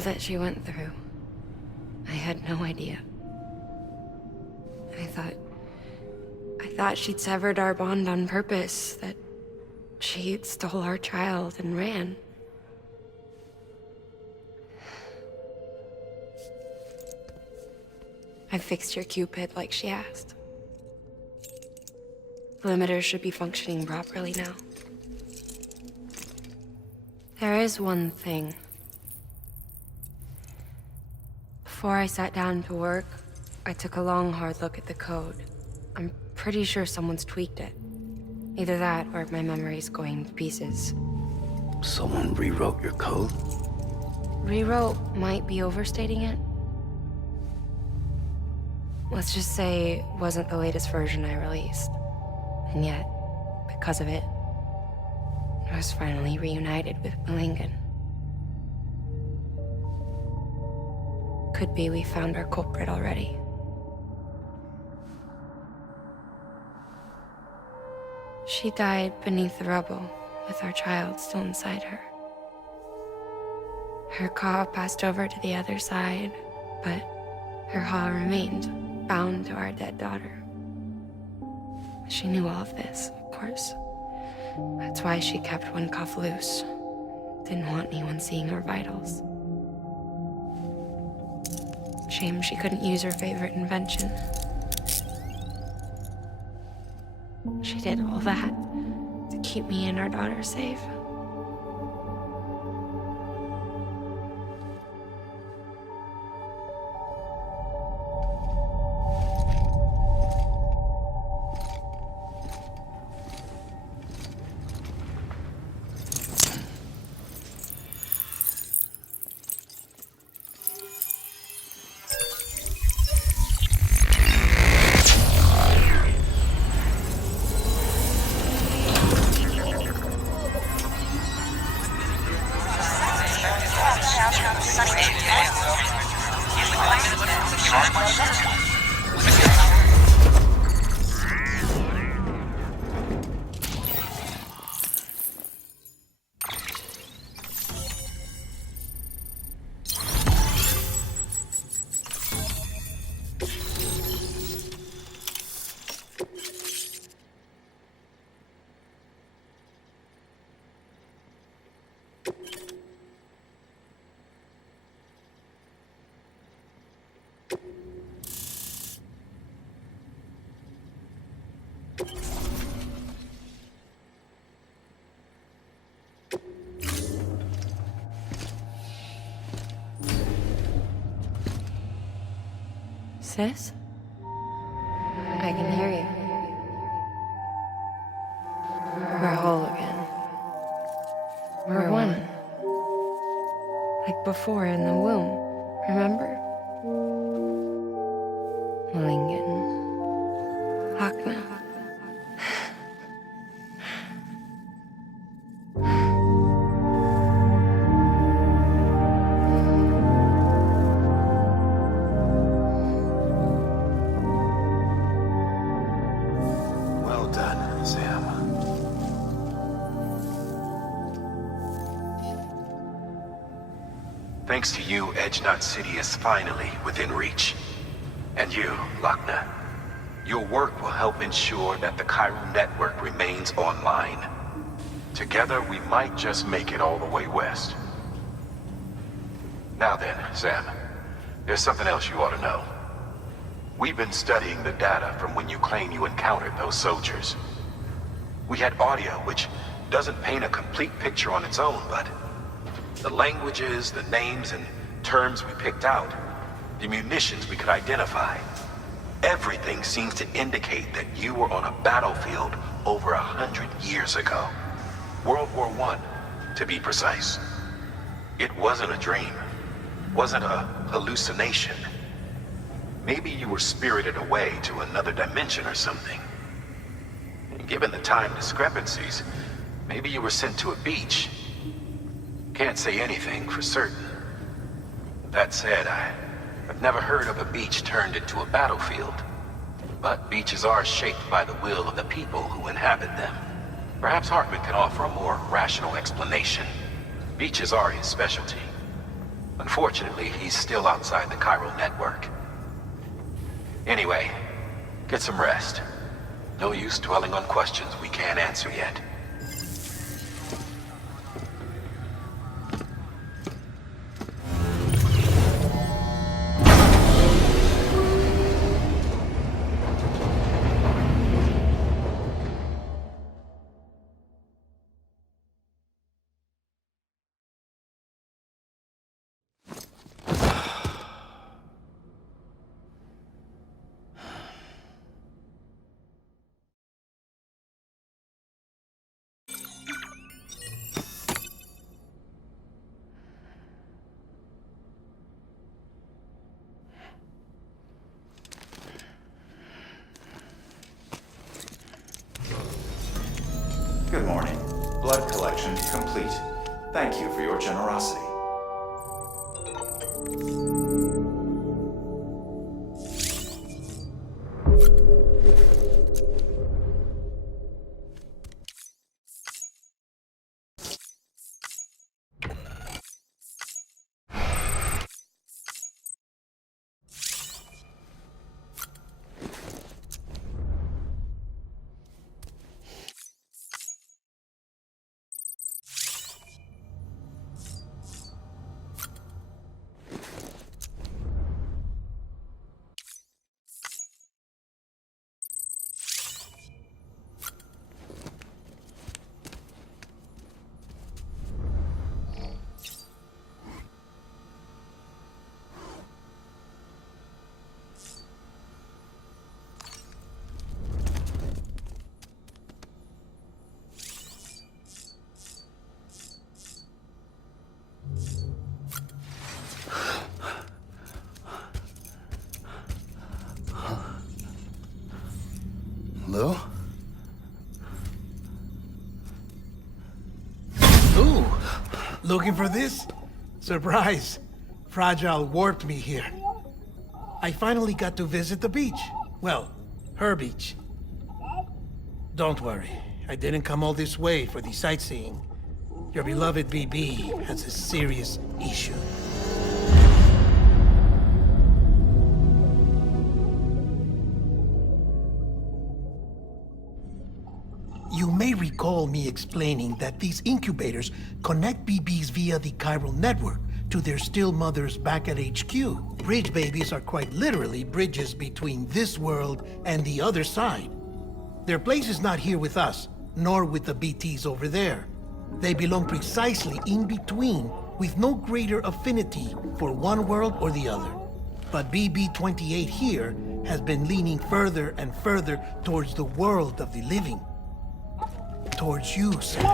all that she went through, I had no idea. I thought she'd severed our bond on purpose, that she stole our child and ran. I fixed your Cupid like she asked. The limiter should be functioning properly now. There is one thing. Before I sat down to work, I took a long, hard look at the code. I'm pretty sure someone's tweaked it. Either that, or my memory's going to pieces. Someone rewrote your code? Rewrote might be overstating it. Let's just say it wasn't the latest version I released. And yet, because of it, I was finally reunited with Malingen. Could be we found our culprit already. She died beneath the rubble, with our child still inside her. Her Ka passed over to the other side, but her Ha remained, bound to our dead daughter. She knew all of this, of course. That's why she kept one cuff loose. Didn't want anyone seeing her vitals. Shame she couldn't use her favorite invention. She did all that to keep me and our daughter safe. Sis? I can hear you. We're whole again. We're one. Like before in the womb, remember? Malingen. Akna. Thanks to you, Edgenut City is finally within reach. And you, Lochner, your work will help ensure that the Chiral network remains online. Together, we might just make it all the way west. Now then, Sam, there's something else you ought to know. We've been studying the data from when you claim you encountered those soldiers. We had audio which doesn't paint a complete picture on its own, but the languages, the names and terms we picked out, the munitions we could identify, everything seems to indicate that you were on a battlefield over 100 years ago. World War I, to be precise. It wasn't a dream, wasn't a hallucination. Maybe you were spirited away to another dimension or something. And given the time discrepancies, maybe you were sent to a beach. Can't say anything for certain. That said, I've never heard of a beach turned into a battlefield. But beaches are shaped by the will of the people who inhabit them. Perhaps Hartman can offer a more rational explanation. Beaches are his specialty. Unfortunately, he's still outside the chiral network. Anyway, get some rest. No use dwelling on questions we can't answer yet. Good morning. Blood collection complete. Thank you for your generosity. Lou? Ooh, looking for this? Surprise. Fragile warped me here. I finally got to visit the beach. Well, her beach. Don't worry, I didn't come all this way for the sightseeing. Your beloved BB has a serious issue. You may recall me explaining that these incubators connect BBs via the chiral network to their still mothers back at HQ. Bridge babies are quite literally bridges between this world and the other side. Their place is not here with us, nor with the BTs over there. They belong precisely in between, with no greater affinity for one world or the other. But BB-28 here has been leaning further and further towards the world of the living. Towards you, Sam.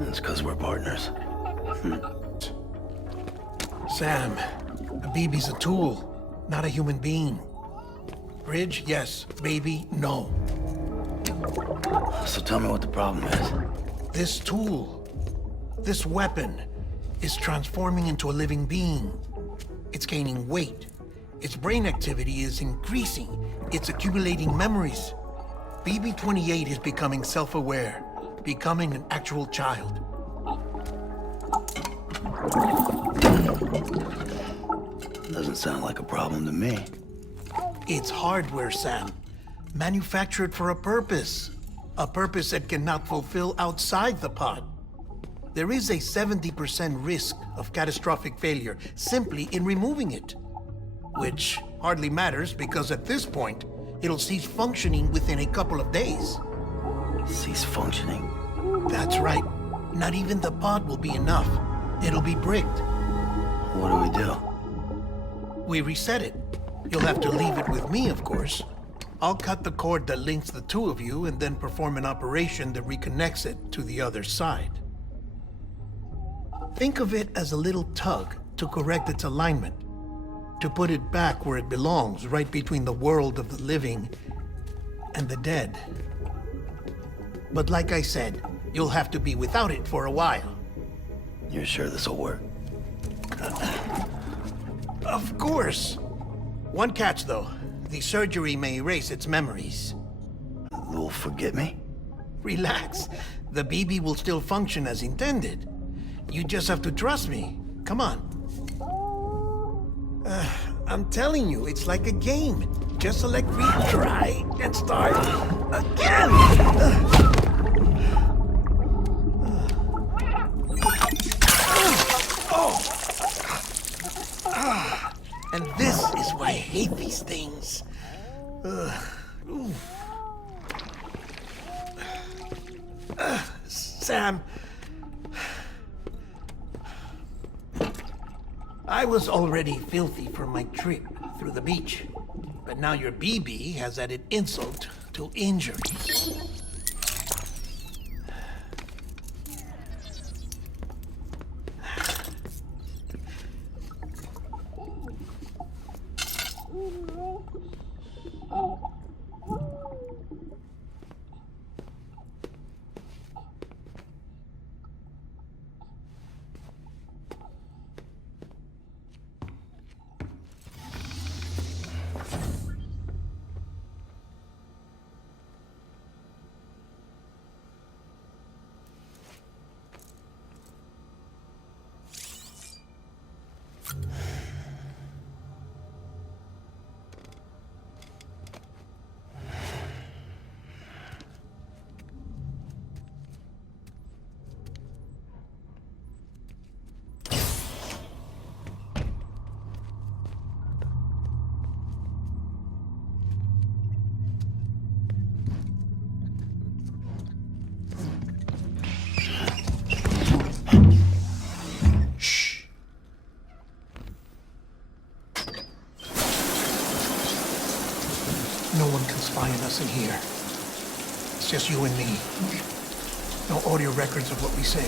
It's because we're partners. Sam, a BB's a tool, not a human being. Bridge, yes. Baby, no. So tell me what the problem is. This tool, this weapon, is transforming into a living being. It's gaining weight. Its brain activity is increasing. It's accumulating memories. BB-28 is becoming self-aware, becoming an actual child. Doesn't sound like a problem to me. It's hardware, Sam. Manufactured for a purpose. A purpose it cannot fulfill outside the pod. There is a 70% risk of catastrophic failure simply in removing it. Which hardly matters because at this point, it'll cease functioning within a couple of days. Cease functioning? That's right. Not even the pod will be enough. It'll be bricked. What do we do? We reset it. You'll have to leave it with me, of course. I'll cut the cord that links the two of you and then perform an operation that reconnects it to the other side. Think of it as a little tug to correct its alignment, to put it back where it belongs, right between the world of the living and the dead. But like I said, you'll have to be without it for a while. You're sure this'll work? Of course. One catch, though. The surgery may erase its memories. You'll forget me? Relax. The BB will still function as intended. You just have to trust me. Come on. I'm telling you, it's like a game. Just select retry and start again. And this is why I hate these things. Sam, I was already filthy from my trip through the beach, but now your BB has added insult to injury. No one can spy on us in here. It's just you and me. No audio records of what we say.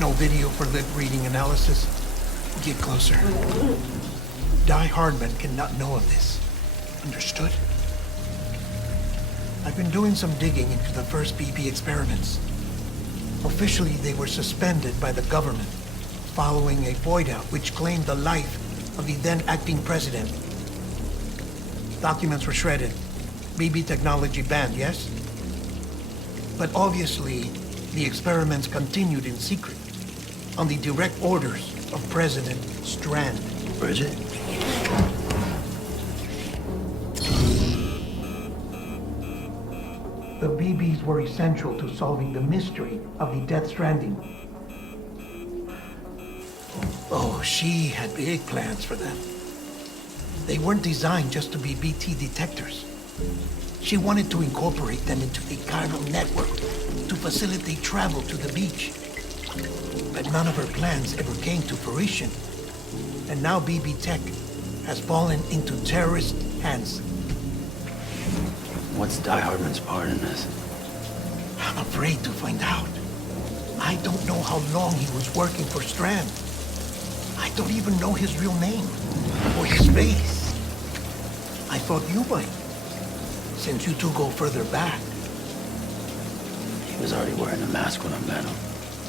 No video for lip reading analysis. Get closer. Die Hardman cannot know of this. Understood? I've been doing some digging into the first BB experiments. Officially, they were suspended by the government following a void-out which claimed the life of the then acting president. Documents were shredded. BB technology banned, yes? But obviously, the experiments continued in secret, on the direct orders of President Strand. Bridget? The BBs were essential to solving the mystery of the Death Stranding. Oh, she had big plans for them. They weren't designed just to be BT detectors. She wanted to incorporate them into the chiral network to facilitate travel to the beach. But none of her plans ever came to fruition. And now BB Tech has fallen into terrorist hands. What's Die Hardman's part in this? I'm afraid to find out. I don't know how long he was working for Strand. I don't even know his real name or his face. I thought you might, since you two go further back. He was already wearing a mask when I met him.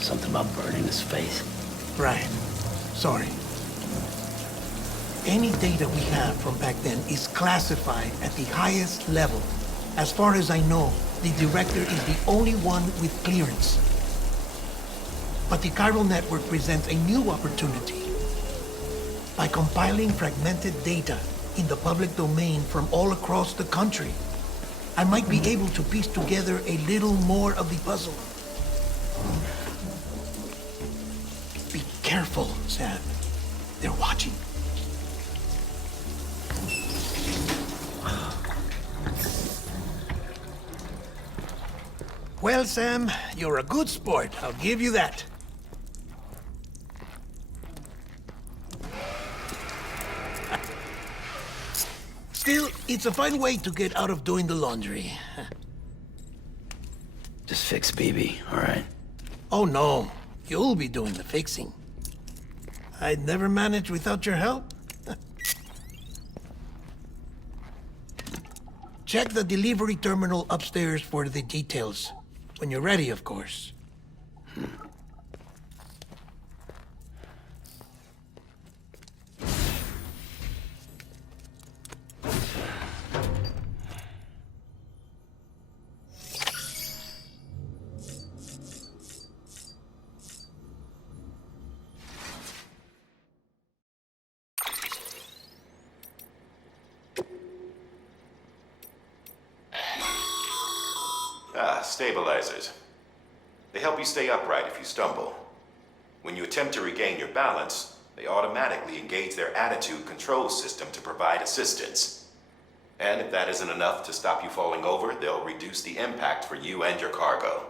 Something about burning his face. Right. Sorry. Any data we have from back then is classified at the highest level. As far as I know, the director is the only one with clearance. But the chiral network presents a new opportunity. By compiling fragmented data in the public domain from all across the country, I might be able to piece together a little more of the puzzle. Be careful, Sam. They're watching. Well, Sam, you're a good sport. I'll give you that. Still, it's a fine way to get out of doing the laundry. Just fix BB, all right? Oh, no. You'll be doing the fixing. I'd never manage without your help. Check the delivery terminal upstairs for the details. When you're ready, of course. Stabilizers. They help you stay upright if you stumble. When you attempt to regain your balance, they automatically engage their attitude control system to provide assistance. And if that isn't enough to stop you falling over, they'll reduce the impact for you and your cargo.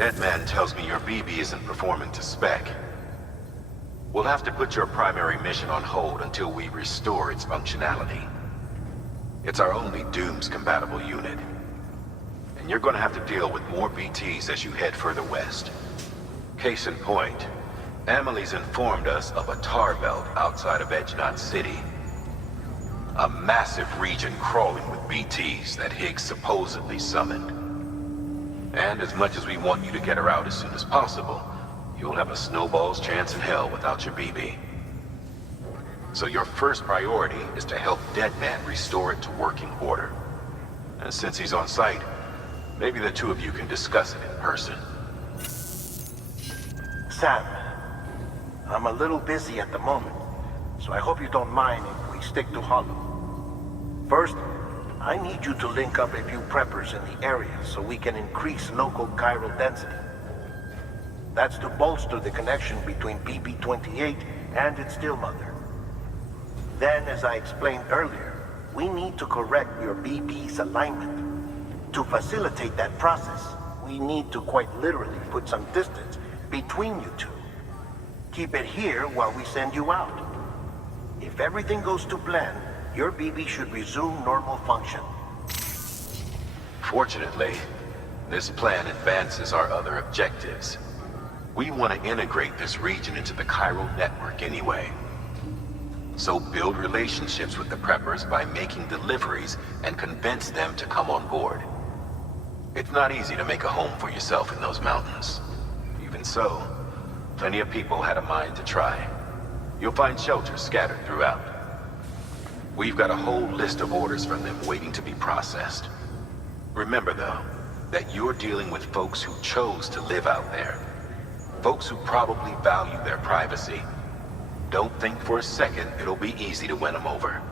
That man tells me your BB isn't performing to spec. We'll have to put your primary mission on hold until we restore its functionality. It's our only Dooms-compatible unit. And you're gonna have to deal with more BTs as you head further west. Case in point, Amelie's informed us of a tar belt outside of Edge Knot City. A massive region crawling with BTs that Higgs supposedly summoned. And as much as we want you to get her out as soon as possible, you'll have a snowball's chance in hell without your BB. So your first priority is to help Deadman restore it to working order. And since he's on site, maybe the two of you can discuss it in person. Sam, I'm a little busy at the moment, so I hope you don't mind if we stick to Hollow. First, I need you to link up a few preppers in the area so we can increase local chiral density. That's to bolster the connection between BB-28 and its stillmother. Then, as I explained earlier, we need to correct your BB's alignment. To facilitate that process, we need to quite literally put some distance between you two. Keep it here while we send you out. If everything goes to plan, your BB should resume normal function. Fortunately, this plan advances our other objectives. We want to integrate this region into the chiral network anyway. So build relationships with the preppers by making deliveries and convince them to come on board. It's not easy to make a home for yourself in those mountains. Even so, plenty of people had a mind to try. You'll find shelters scattered throughout. We've got a whole list of orders from them waiting to be processed. Remember, though, that you're dealing with folks who chose to live out there. Folks who probably value their privacy. Don't think for a second it'll be easy to win them over.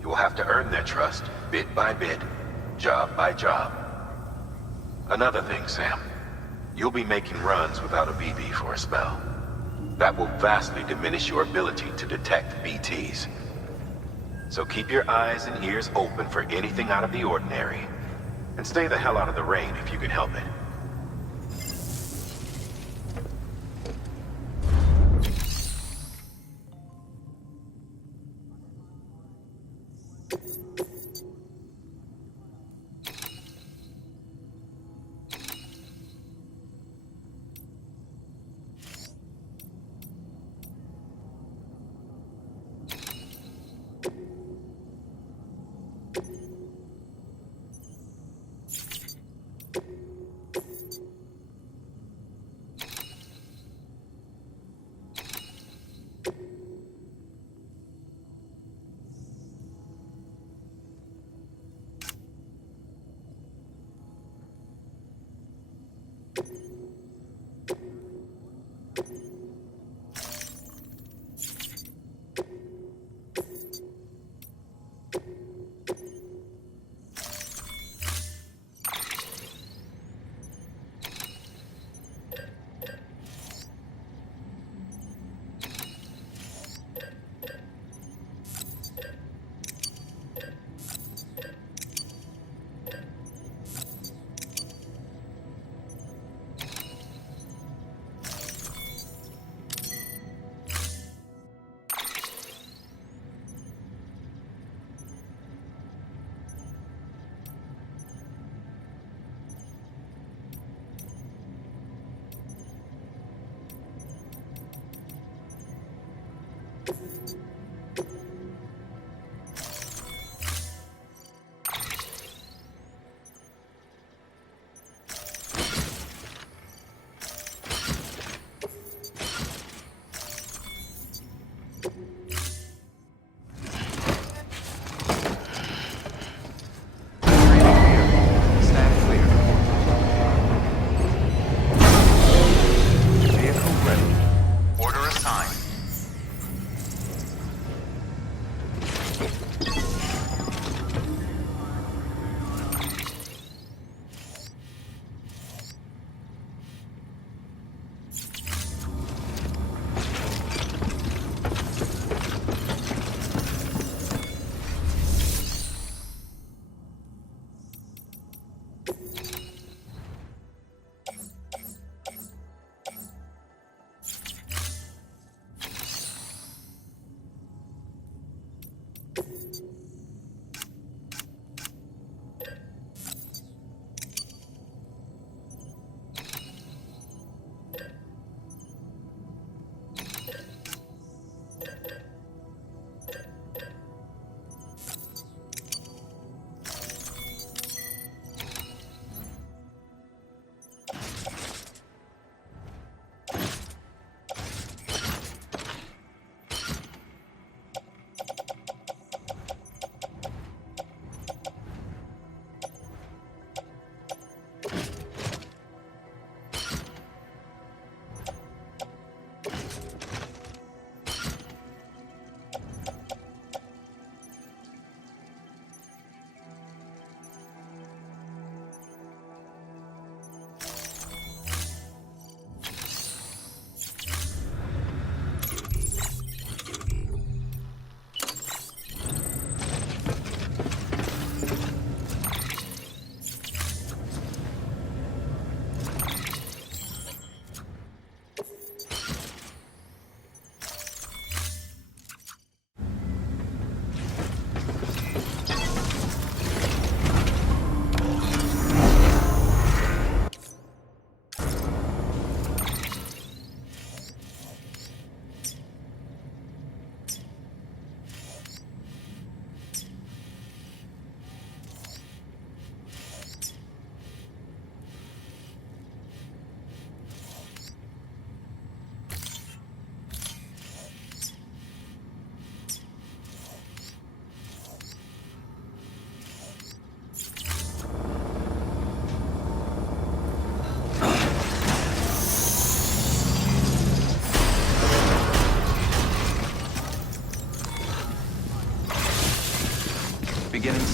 You will have to earn their trust, bit by bit, job by job. Another thing, Sam. You'll be making runs without a BB for a spell. That will vastly diminish your ability to detect BTs. So keep your eyes and ears open for anything out of the ordinary. And stay the hell out of the rain if you can help it.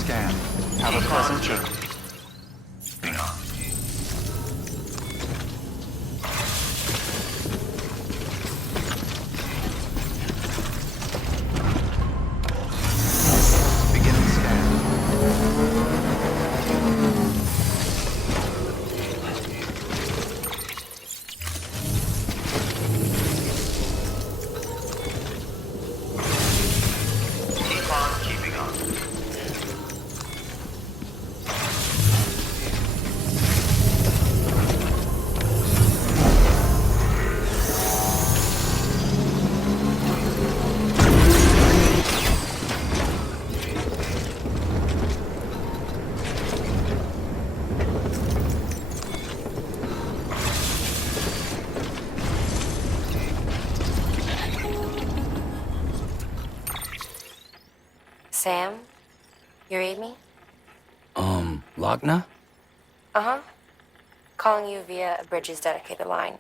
scan. Have a pleasant journey. Beginning scan. Keep on keeping on. Sam, you read me? Lochna? Uh-huh. Calling you via a Bridges dedicated line.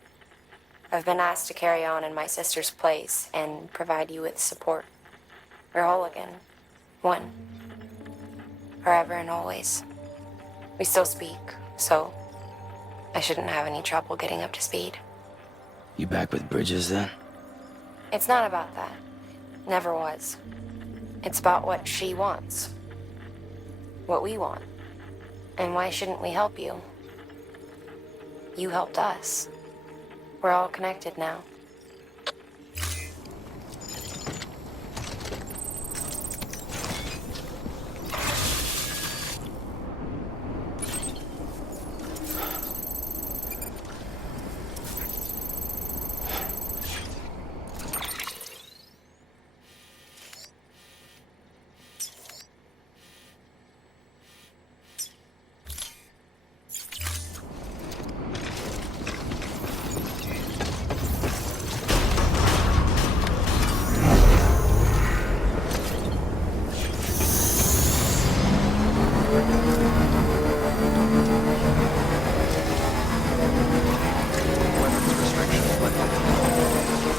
I've been asked to carry on in my sister's place and provide you with support. We're whole again. One. Forever and always. We still speak, so I shouldn't have any trouble getting up to speed. You back with Bridges then? It's not about that. Never was. It's about what she wants. What we want. And why shouldn't we help you? You helped us. We're all connected now. Weapons restrictions lifted.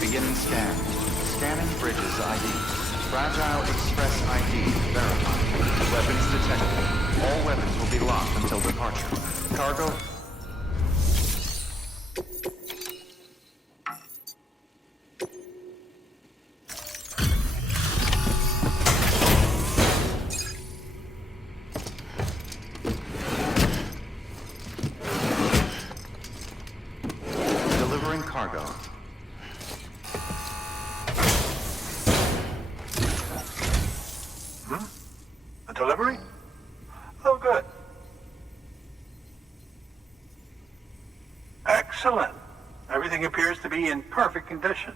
Beginning scan. Scanning Bridges ID. Fragile Express ID verified. Weapons detected. All weapons will be locked until departure. Cargo. delivery? Oh, good. Excellent. Everything appears to be in perfect condition.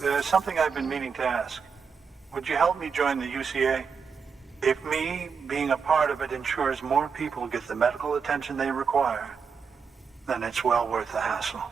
There's something I've been meaning to ask. Would you help me join the UCA? If me being a part of it ensures more people get the medical attention they require, then it's well worth the hassle.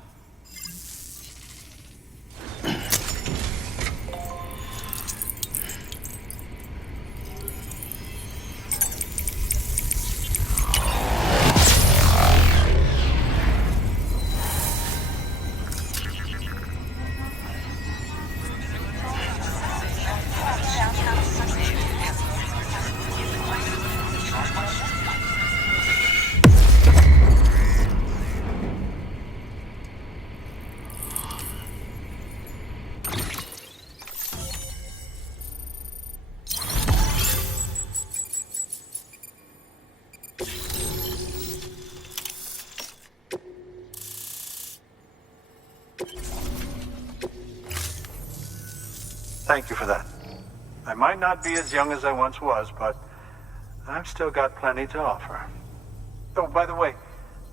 Thank you for that. I might not be as young as I once was, but I've still got plenty to offer. Oh, by the way,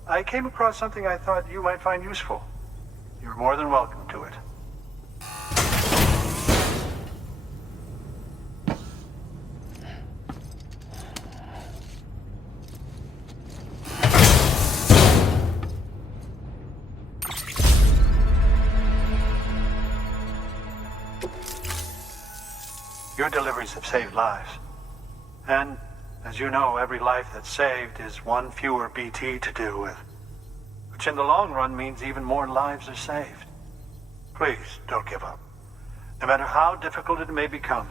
I came across something I thought you might find useful. You're more than welcome to it. Your deliveries have saved lives. And, as you know, every life that's saved is one fewer BT to deal with. Which in the long run means even more lives are saved. Please, don't give up. No matter how difficult it may become,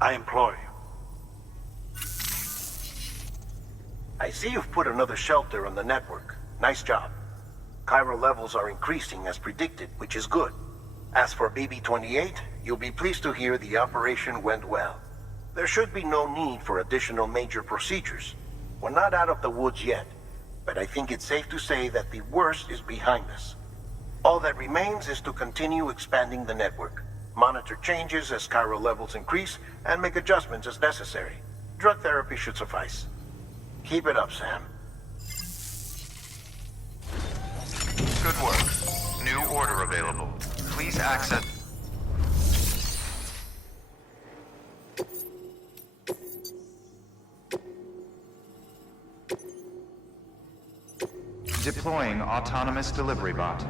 I implore you. I see you've put another shelter on the network. Nice job. Chiral levels are increasing as predicted, which is good. As for BB-28, you'll be pleased to hear the operation went well. There should be no need for additional major procedures. We're not out of the woods yet, but I think it's safe to say that the worst is behind us. All that remains is to continue expanding the network, monitor changes as chiral levels increase, and make adjustments as necessary. Drug therapy should suffice. Keep it up, Sam. Good work. New order available. Please access... Deploying autonomous delivery bot.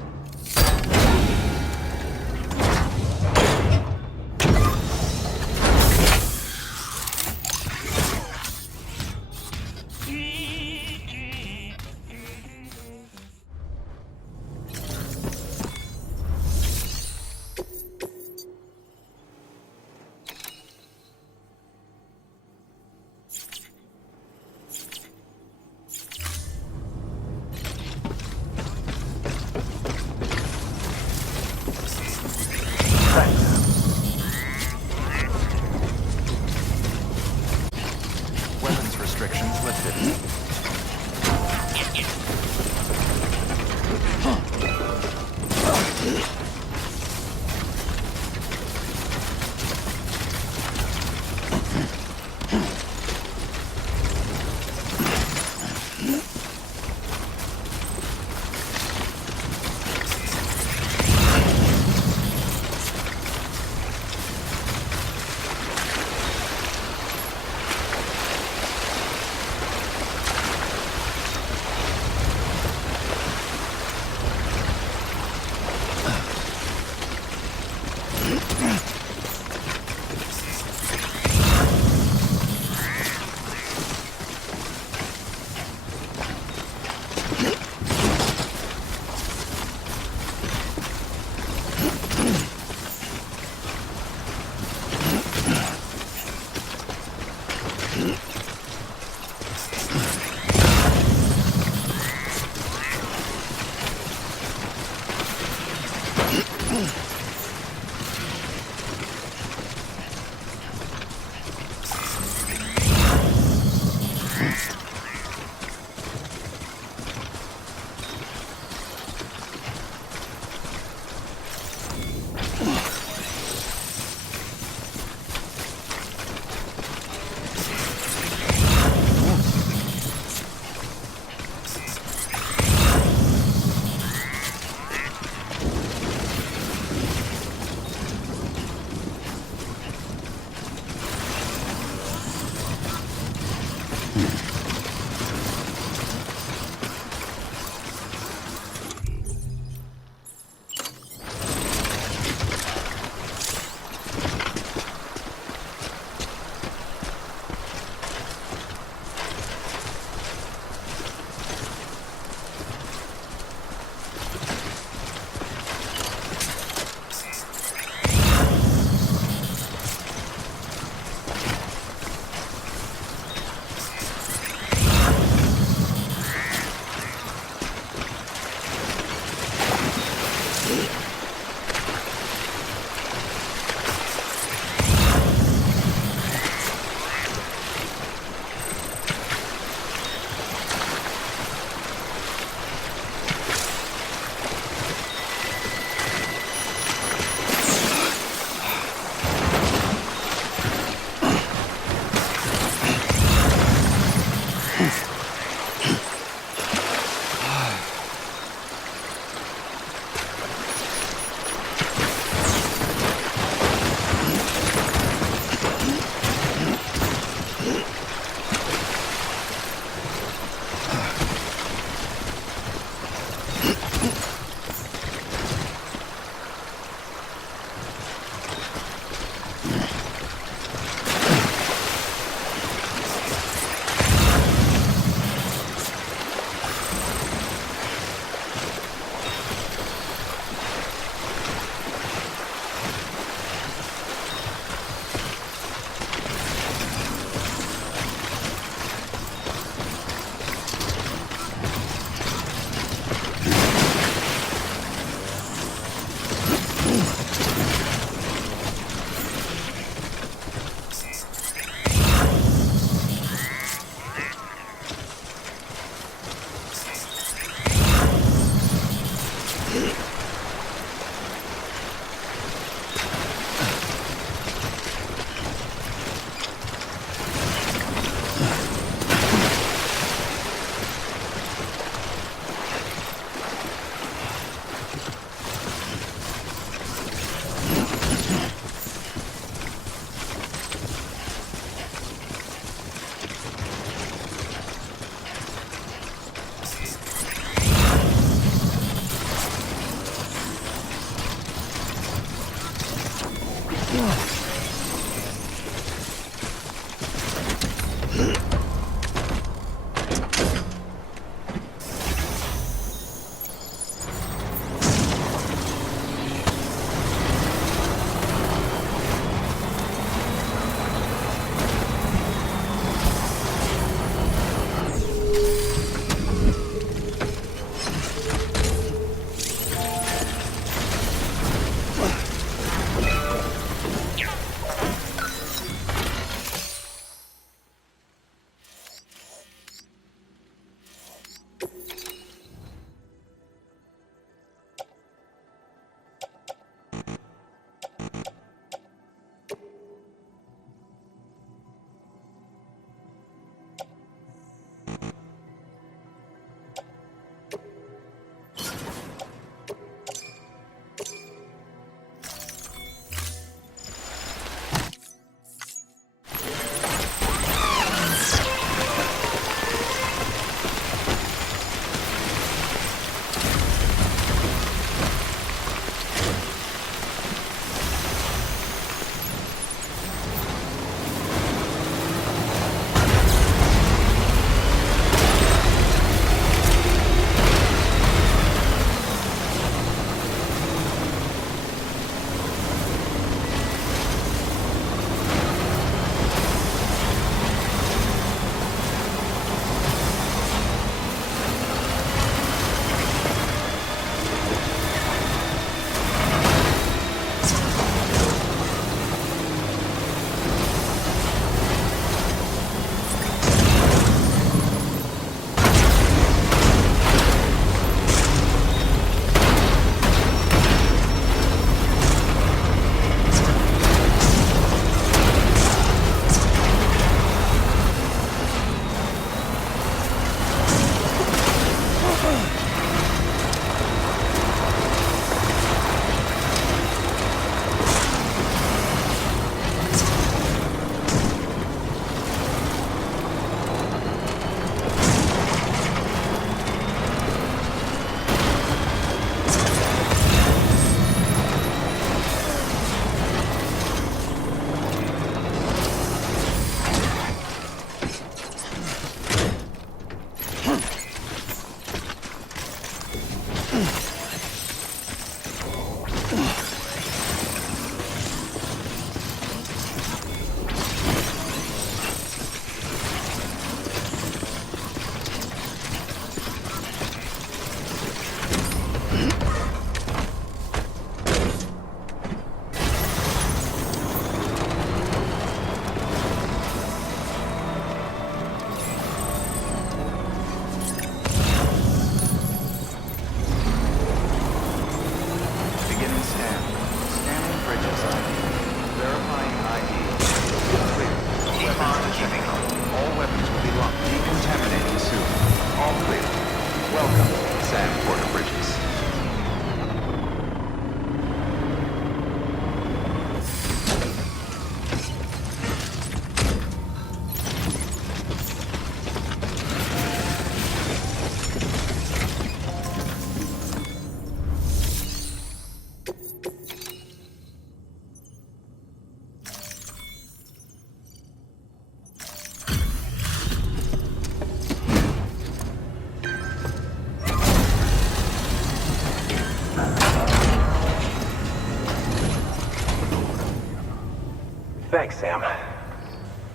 Thanks, Sam.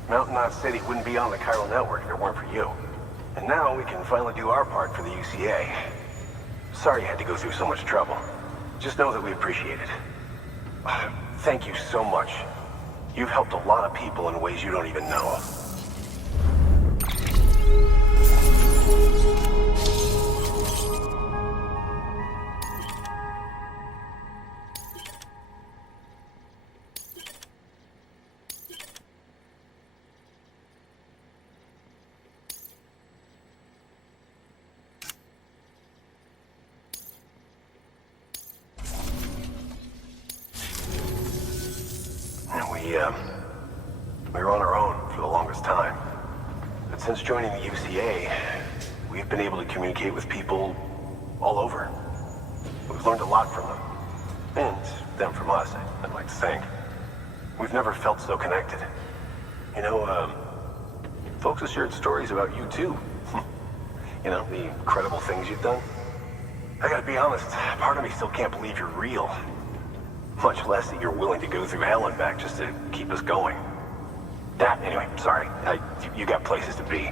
Mountain Knot City wouldn't be on the chiral network if it weren't for you. And now we can finally do our part for the UCA. Sorry you had to go through so much trouble. Just know that we appreciate it. Thank you so much. You've helped a lot of people in ways you don't even know. We were on our own for the longest time. But since joining the UCA, we've been able to communicate with people all over. We've learned a lot from them. And them from us, I'd like to think. We've never felt so connected. You know, Folks have shared stories about you too. You know, the incredible things you've done. I gotta be honest, part of me still can't believe you're real. Much less that you're willing to go through hell and back just to keep us going. Anyway, sorry. You got places to be.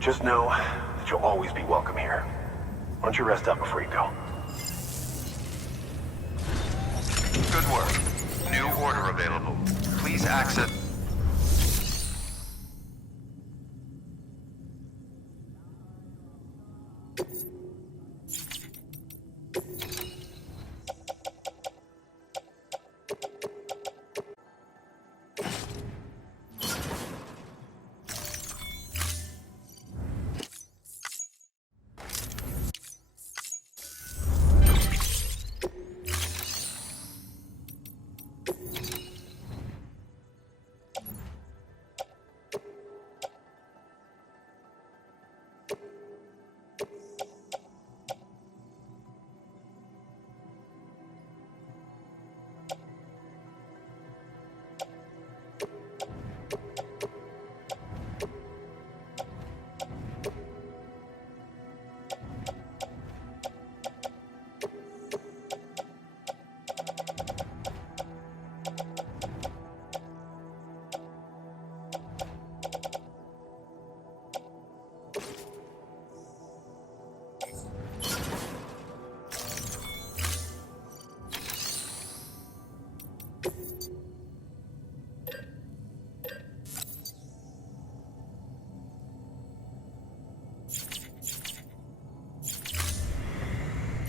Just know that you'll always be welcome here. Why don't you rest up before you go? Good work. New order available. Please access...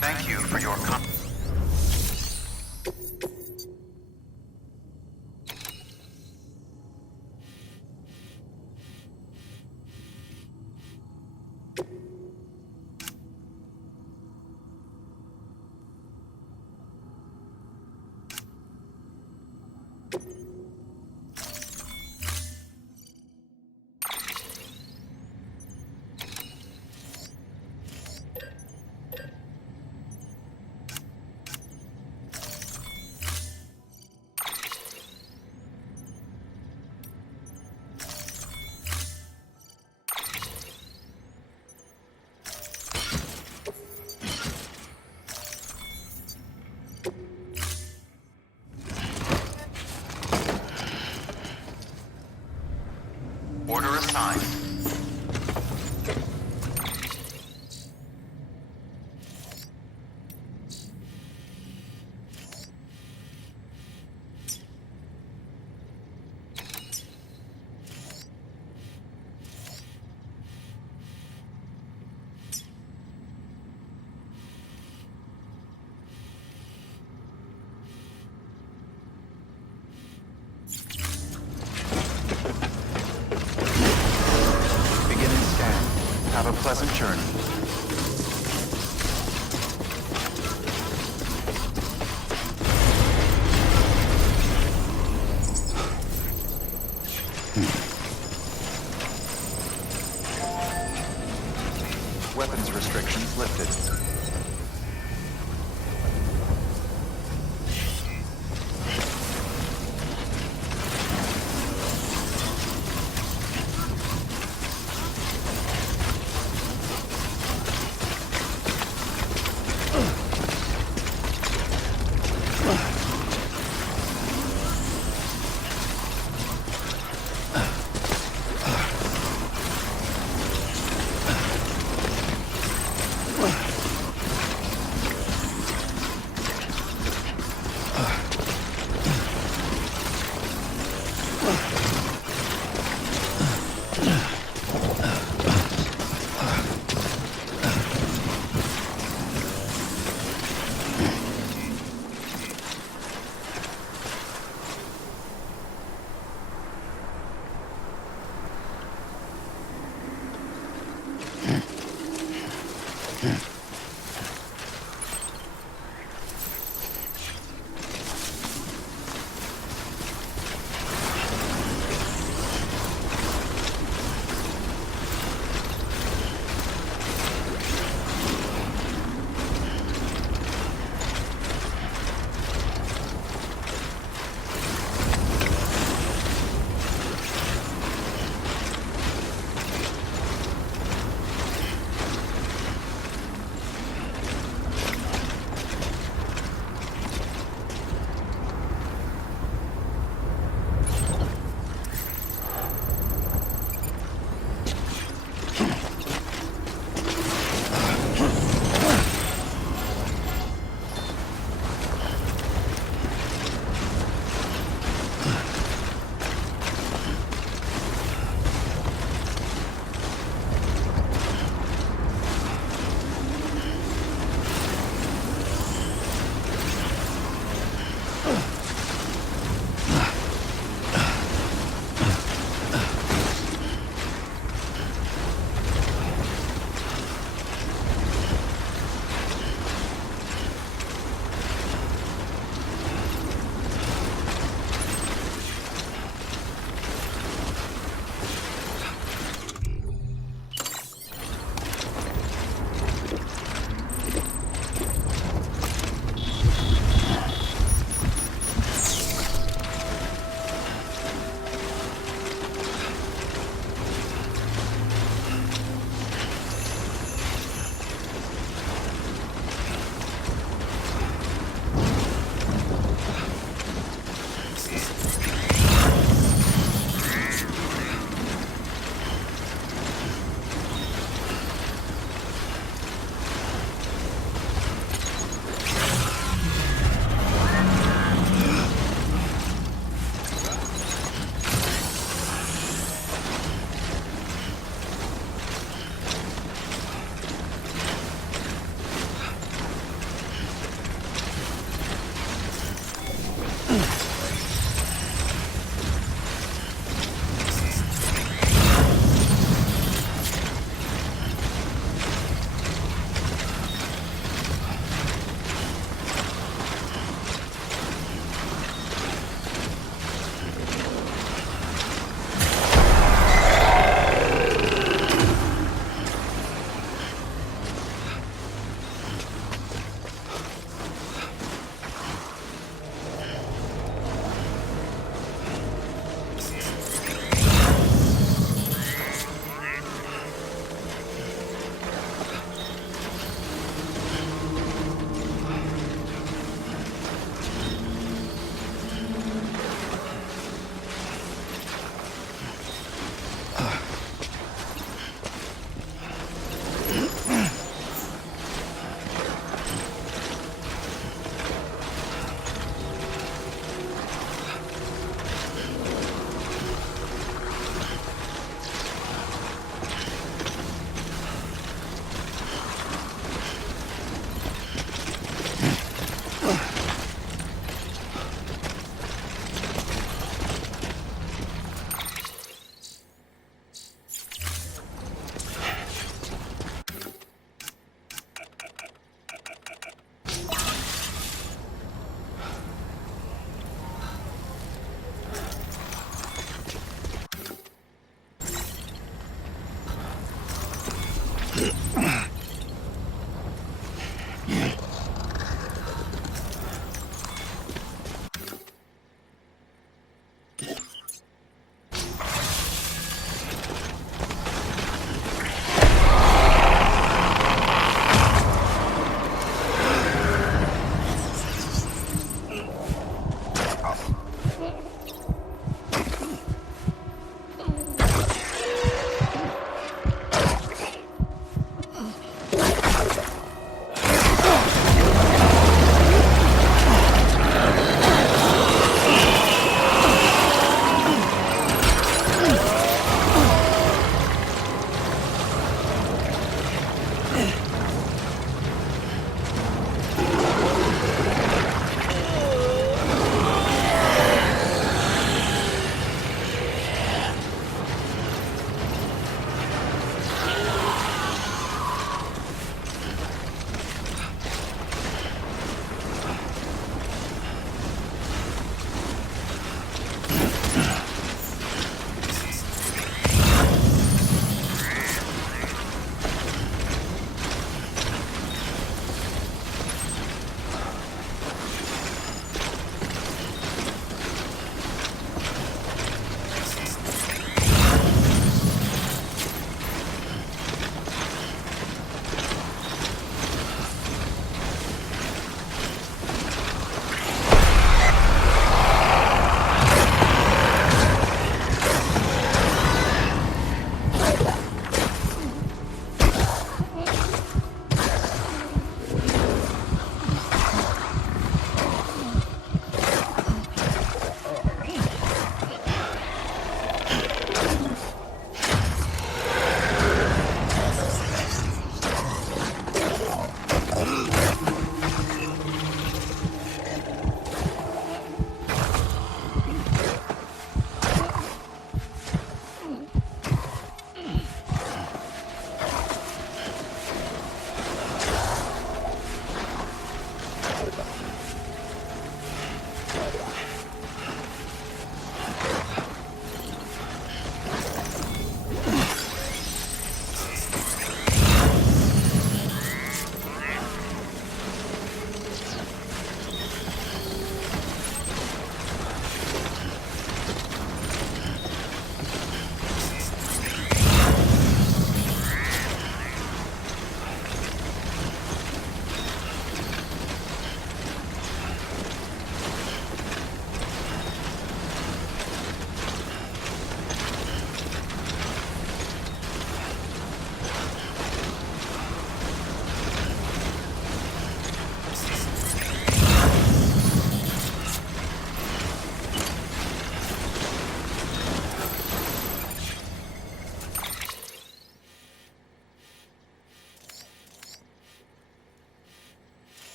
Thank you for your order assigned. Have a pleasant journey. Weapons restrictions lifted.